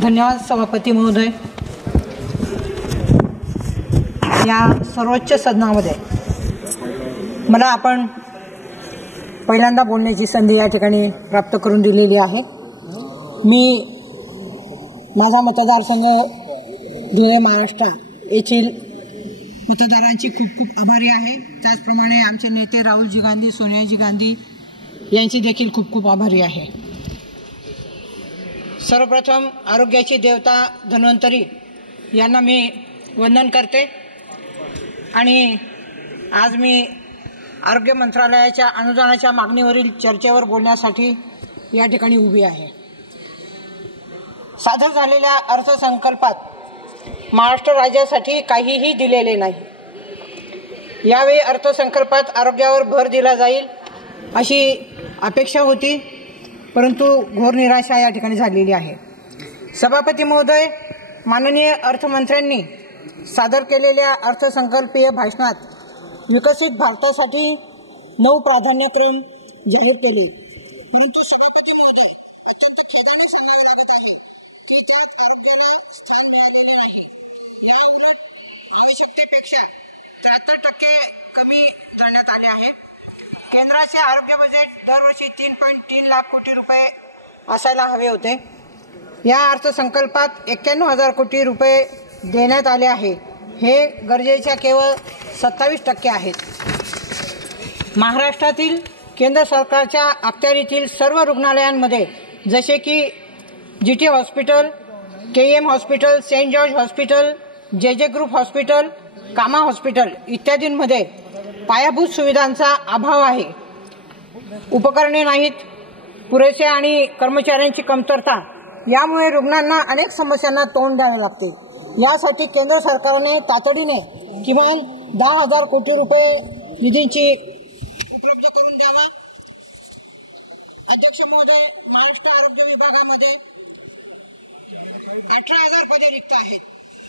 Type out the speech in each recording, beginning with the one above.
धन्यवाद सभापती महोदय। या सर्वोच्च सदनामध्ये मला आपण पहिल्यांदा बोलण्याची संधी या ठिकाणी प्राप्त करून दिलेली आहे। मी माझा मतदारसंघ धुळे महाराष्ट्र येथील मतदारांची खूप खूप आभारी आहे। त्याचप्रमाणे आमचे नेते राहुलजी गांधी, सोनियाजी गांधी यांची देखील खूप खूप आभारी आहे। सर्वप्रथम आरोग्याची देवता धन्वंतरी यांना मी वंदन करते आणि आज मी आरोग्य मंत्रालयाच्या अनुदानाच्या मागणीवरील चर्चेवर बोलण्यासाठी या ठिकाणी उभी आहे। सादर झालेल्या अर्थसंकल्पात महाराष्ट्र राज्यासाठी काहीही दिलेले नाही। यावेळी अर्थसंकल्पात आरोग्यावर भर दिला जाईल अशी अपेक्षा होती, परंतु घोर निराशा या ठिकाणी झालेली आहे। सभापती महोदय, माननीय अर्थमंत्र्यांनी सादर केलेल्या अर्थसंकल्पीय भाषणात विकसित भारतासाठी 9 प्राधान्यक्रम जाहीर केले, परंतु सभापती महोदय, अत्यंत खेदाने सांगावे लागत आहे की त्यात आरोग्याला स्थान मिळालेले नाही। या उलट आवश्यकतेपेक्षा 73% कमी धरण्यात आले आहे। केंद्राचे आरोग्य बजेट दरवर्षी 3.3 लाख कोटी रुपये असायला हवे होते। या अर्थसंकल्पात 91,000 कोटी रुपये देण्यात आले आहे। हे गरजेच्या केवळ 27% आहेत। महाराष्ट्रातील केंद्र सरकारच्या अखत्यारीतील सर्व रुग्णालयांमध्ये जसे की GT hospital, KM hospital, saint George hospital, JJ group hospital, Cama hospital इत्यादींमध्ये पायाभूत सुविधांचा अभाव आहे। उपकरणे नाहीत, पुरेसे आणि कर्मचाऱ्यांची कमतरता, यामुळे रुग्णांना अनेक समस्यांना तोंड द्यावे लागते। यासाठी केंद्र सरकारने तातडीने किमान 10,000 कोटी रुपये निधीची उपलब्ध करून द्यावा। अध्यक्ष महोदय, महाराष्ट्र आरोग्य विभागामध्ये 18,000 पदे रिक्त आहेत,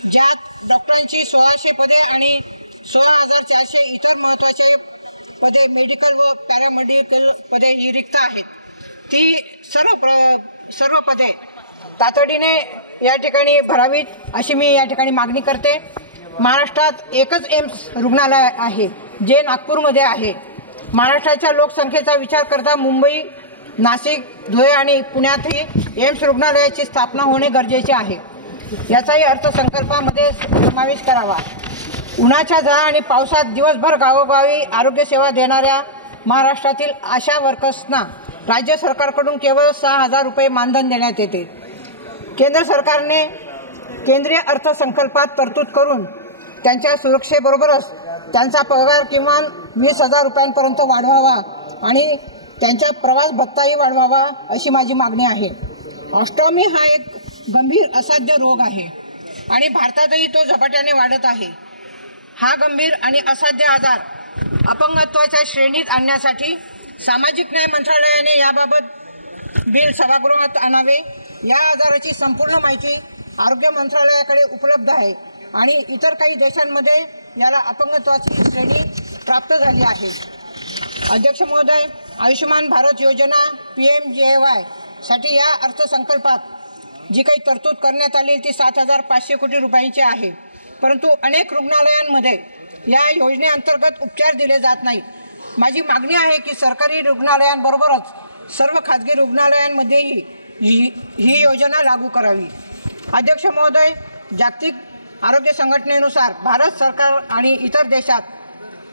ज्यात डॉक्टरांची 1600 पदे आणि 16,400 इतर महत्त्वाचे पदे, मेडिकल व पॅरामेडिकल पदे ही रिक्त आहेत। ती सर्व पदे तातडीने या ठिकाणी भरावीत अशी मी या ठिकाणी मागणी करते। महाराष्ट्रात एकच एम्स रुग्णालय आहे, जे नागपूरमध्ये आहे। महाराष्ट्राच्या लोकसंख्येचा विचार करता मुंबई, नाशिक, धुळे आणि पुण्यातही एम्स रुग्णालयाची स्थापना होणे गरजेचे आहे। याचाही अर्थसंकल्पामध्ये समावेश करावा। उन्हाच्या झळा आणि पावसात दिवसभर गावोगावी आरोग्यसेवा देणाऱ्या महाराष्ट्रातील आशा वर्कर्सना राज्य सरकारकडून केवळ 6,000 रुपये मानधन देण्यात येते। केंद्र सरकारने केंद्रीय अर्थसंकल्पात तरतूद करून त्यांच्या सुरक्षेबरोबरच त्यांचा पगार किमान 20,000 रुपयांपर्यंत वाढवावा आणि त्यांचा प्रवास भत्ताही वाढवावा अशी माझी मागणी आहे। ऑस्टॉमी हा एक गंभीर असाध्य रोग आहे आणि भारतातही तो झपाट्याने वाढत आहे। हा गंभीर आणि असाध्य आजार अपंगत्वाच्या श्रेणीत आणण्यासाठी सामाजिक न्याय मंत्रालयाने याबाबत बिल सभागृहात आणावे। या आजाराची संपूर्ण माहिती आरोग्य मंत्रालयाकडे उपलब्ध आहे आणि इतर काही देशांमध्ये याला अपंगत्वाची श्रेणी प्राप्त झाली आहे। अध्यक्ष महोदय, आयुष्यमान भारत योजना PMJY साठी या अर्थसंकल्पात जी काही तरतूद करण्यात आली ती 7,500 कोटी रुपयांची आहे, परंतु अनेक रुग्णालयांमध्ये या योजनेअंतर्गत उपचार दिले जात नाहीत। माझी मागणी आहे की सरकारी रुग्णालयांबरोबरच सर्व खाजगी रुग्णालयांमध्येही ही योजना लागू करावी। अध्यक्ष महोदय, जागतिक आरोग्य संघटनेनुसार भारत सरकार आणि इतर देशात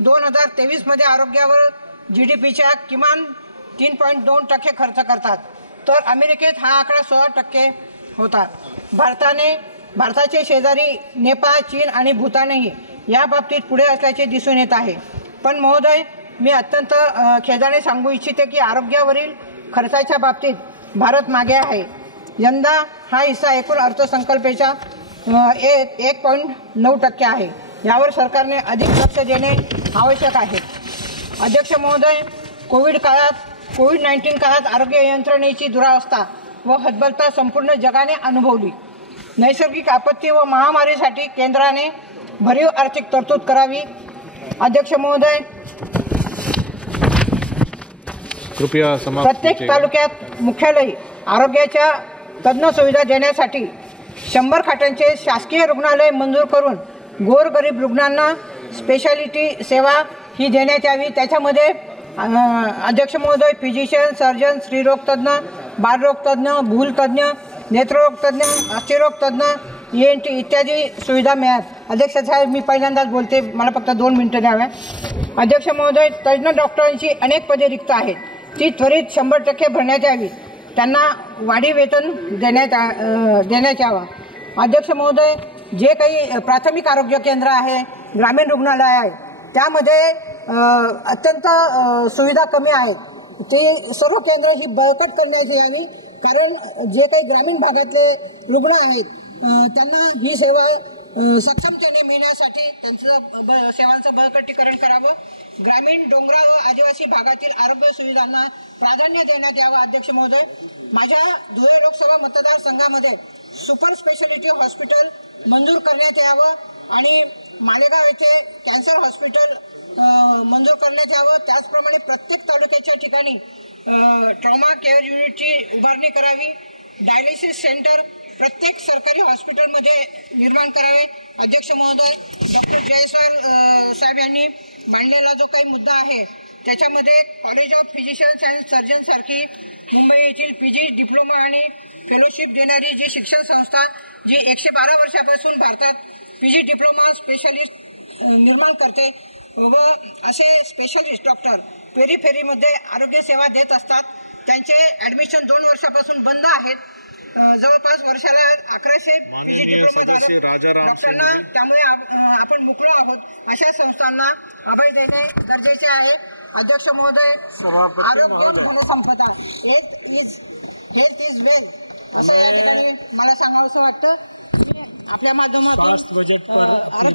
2023 आरोग्यावर GDPच्या किमान 3.2% खर्च करतात, तर अमेरिकेत हा आकडा 16% होता। भारताचे शेजारी नेपाळ, चीन आणि भूतानही या बाबतीत पुढे असल्याचे दिसून येत आहे। पण महोदय, मी अत्यंत खेदाने सांगू इच्छिते की आरोग्यावरील खर्चाच्या बाबतीत भारत मागे आहे। यंदा हा हिस्सा एकूण अर्थसंकल्पाच्या 1.9% आहे। यावर सरकारने अधिक लक्ष देणे आवश्यक आहे। अध्यक्ष महोदय, कोविड-19 काळात आरोग्य यंत्रणेची दुरावस्था व हतबलता संपूर्ण जगाने अनुभवली। नैसर्गिक आपत्ती व महामारीसाठी केंद्राने भरीव आर्थिक तरतूद करावी। अध्यक्ष महोदय, कृपया प्रत्येक तालुक्यात मुख्यालयी आरोग्याच्या तज्ञ सुविधा देण्यासाठी 100 खाटांचे शासकीय रुग्णालय मंजूर करून गोरगरीब रुग्णांना स्पेशालिटी सेवा ही देण्यात यावी। त्याच्यामध्ये अध्यक्ष महोदय फिजिशियन, सर्जन, स्त्रीरोगतज्ञ, बालरोगतज्ञ, भूलतज्ञ, नेत्ररोगतज्ञ, अस्थिरोगतज्ञ, ENT इत्यादी सुविधा मिळाव्यात। अध्यक्ष साहेब, मी पहिल्यांदाच बोलते, मला फक्त 2 मिनिटं द्याव्या। अध्यक्ष महोदय, तज्ज्ञ डॉक्टरांची अनेक पदे रिक्त आहेत, ती त्वरित 100% भरण्यात यावी। त्यांना वाढीव वेतन देण्यात यावा। अध्यक्ष महोदय, जे काही प्राथमिक आरोग्य केंद्र आहे, ग्रामीण रुग्णालय आहे, त्यामध्ये अत्यंत सुविधा कमी आहेत, ती सर्व केंद्र ही बळकट करण्यात यावी। कारण जे काही ग्रामीण भागातले रुग्ण आहेत त्यांना ही सेवा सक्षमतेने मिळण्यासाठी त्यांचं सेवांचं बळकटीकरण करावं। ग्रामीण, डोंगराळ व आदिवासी भागातील आरोग्य सुविधांना प्राधान्य देण्यात यावं। अध्यक्ष महोदय, माझ्या धुळे लोकसभा मतदारसंघामध्ये सुपर स्पेशालिटी हॉस्पिटल मंजूर करण्यात यावं आणि मालेगाव येथे कॅन्सर हॉस्पिटल मंजूर करण्यात यावं। त्याचप्रमाणे प्रत्येक तालुक्याच्या ठिकाणी ट्रॉमा केअर युनिटची उभारणी करावी। डायलिसिस सेंटर प्रत्येक सरकारी हॉस्पिटलमध्ये निर्माण करावे। अध्यक्ष महोदय, डॉक्टर जयस्वाल साहेब यांनी मांडलेला जो काही मुद्दा आहे त्याच्यामध्ये कॉलेज ऑफ फिजिशियन्स अँड सर्जनसारखी मुंबई येथील PG डिप्लोमा आणि फेलोशिप देणारी जी शिक्षण संस्था जी 112 वर्षापासून भारतात PG डिप्लोमा स्पेशालिस्ट निर्माण करते व असे स्पेशालिस्ट डॉक्टर पेरीफेरीमध्ये आरोग्यसेवा देत असतात, त्यांचे ॲडमिशन 2 वर्षापासून बंद आहेत। जवळपास वर्षाला 1100 PG डिप्लोमा डॉक्टरांना, त्यामुळे आपण मुकलो आहोत। अशा संस्थांना अभय देणे गरजेचे आहे। अध्यक्ष महोदय, आरोग्य धनसंपदा, हेल्थ इज वेल्थ असं या ठिकाणी मला सांगावंसं वाटतं। मी आपल्या माध्यमातून बजट पर